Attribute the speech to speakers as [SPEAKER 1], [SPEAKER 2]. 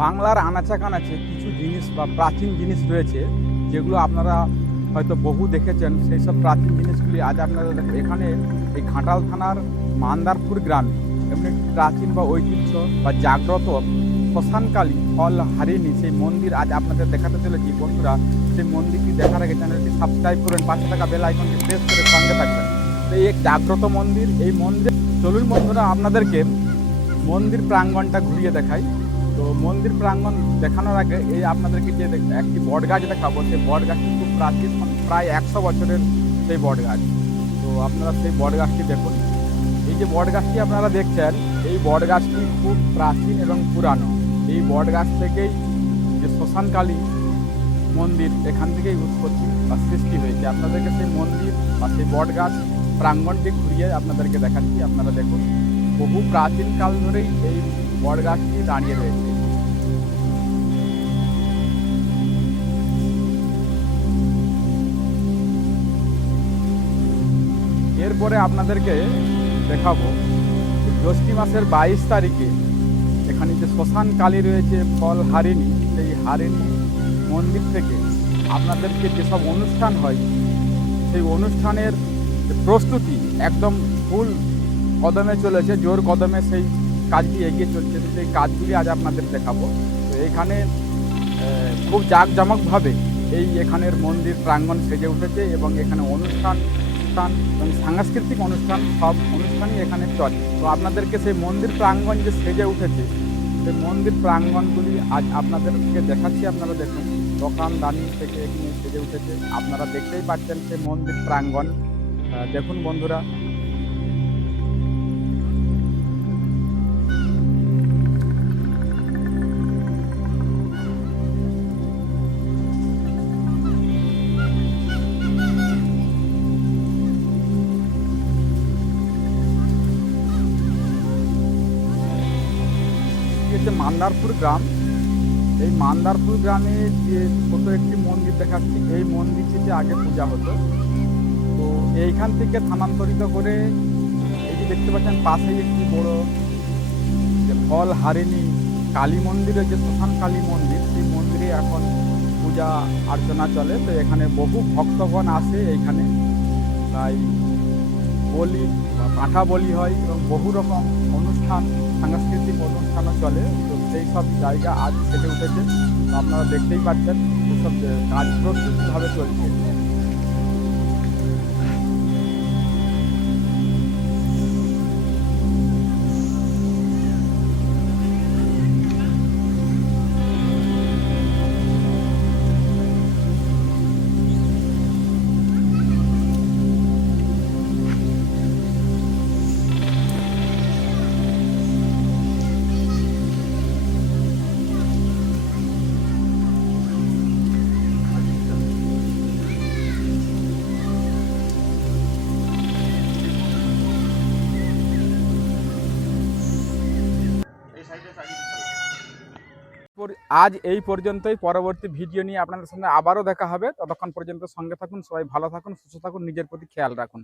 [SPEAKER 1] বাংলার আনাচে কানাচে কিছু জিনিস বা প্রাচীন জিনিস রয়েছে, যেগুলো আপনারা হয়তো বহু দেখেছেন, সেই সব প্রাচীন জিনিসগুলি আজ আপনারা এখানে এই ঘাটাল থানার মান্দারপুর গ্রামে এমনি প্রাচীন বা ঐতিহ্য বা জাগ্রত শ্মশানকালী ফল হারিনি সেই মন্দির আজ আপনাদের দেখাতে চলেছি। বন্ধুরা, সেই মন্দিরটি দেখার আগে চ্যানেলটি সাবস্ক্রাইব করবেন পাঁচশো টাকা বেল আইকনটি প্রেস করে সঙ্গে থাকবেন। তো এই জাগ্রত মন্দির, এই মন্দির চলুন বন্ধুরা, আপনাদেরকে মন্দির প্রাঙ্গণটা ঘুরিয়ে দেখাই। তো মন্দির প্রাঙ্গণ দেখানোর আগে এই আপনাদেরকে যে একটি বট গাছ দেখাবো। সেই বট গাছটি খুব প্রাচীন, প্রায় একশো বছরের সেই বট গাছ। তো আপনারা সেই বট গাছটি দেখুন। এই যে বট গাছটি আপনারা দেখছেন, এই বট গাছটি খুব প্রাচীন এবং পুরানো। এই বট গাছ থেকেই যে শ্মশানকালী মন্দির এখান থেকেই উৎপত্তি বা সৃষ্টি হয়েছে। আপনাদেরকে সেই মন্দির বা সেই বট গাছ প্রাঙ্গণটি ঘুরিয়ে আপনাদেরকে দেখাচ্ছি। আপনারা দেখুন, বহু প্রাচীনকাল ধরেই এই বট গাছটি দাঁড়িয়ে রয়েছে। এরপরে আপনাদেরকে দেখাবো জ্যৈষ্ঠী মাসের বাইশ তারিখে এখানে যে শ্মশান কালী রয়েছে, ফল হারিণী, সেই হারিণী মন্দির থেকে আপনাদেরকে যেসব অনুষ্ঠান হয়, সেই অনুষ্ঠানের প্রস্তুতি একদম ফুল কদমে চলেছে, জোর কদমে সেই কাজটি এগিয়ে চলছে। সেই কাজগুলি আজ আপনাদের দেখাবো। তো এখানে খুব জাঁকজমকভাবে এই এখানের মন্দির প্রাঙ্গণ সেজে উঠেছে এবং এখানে অনুষ্ঠান অনুষ্ঠান এবং সাংস্কৃতিক অনুষ্ঠান, সব অনুষ্ঠানই এখানে চলে। তো আপনাদেরকে সেই মন্দির প্রাঙ্গণ যে সেজে উঠেছে, সেই মন্দির প্রাঙ্গণগুলি আজ আপনাদেরকে দেখাচ্ছি, আপনারা দেখুন। দোকান, দানি থেকে এখানে সেজে উঠেছে। আপনারা দেখতেই পাচ্ছেন সেই মন্দির প্রাঙ্গণ। দেখুন বন্ধুরা এটি হচ্ছে মান্দারপুর গ্রাম। এই মান্দারপুর গ্রামে যে ছোট একটি মন্দির দেখাচ্ছি, এই মন্দিরটিতে আগে পূজা হতো। তো এইখান থেকে স্থানান্তরিত করে এই যে দেখতে পাচ্ছেন, পাশেই একটি বড় যে ফল হারিণী কালী মন্দিরের যে শ্মশান কালী মন্দির, সেই মন্দিরে এখন পূজা অর্চনা চলে। তো এখানে বহু ভক্তগণ আসে এইখানে। তাই বলি বা পাঠা বলি হয় এবং বহু রকম অনুষ্ঠান, সাংস্কৃতিক অনুষ্ঠানও চলে। তো সেই সব জায়গা আজ সেটে উঠেছে। আপনারা দেখতেই পাচ্ছেন সেসব যে কাজ প্রস্তুতিভাবে চলছে। আজ এই পর্যন্তই। পরবর্তী ভিডিও নিয়ে আপনাদের সঙ্গে আবারও দেখা হবে। ততক্ষণ পর্যন্ত সঙ্গে থাকুন, সবাই ভালো থাকুন, সুস্থ থাকুন, নিজের প্রতি খেয়াল রাখুন।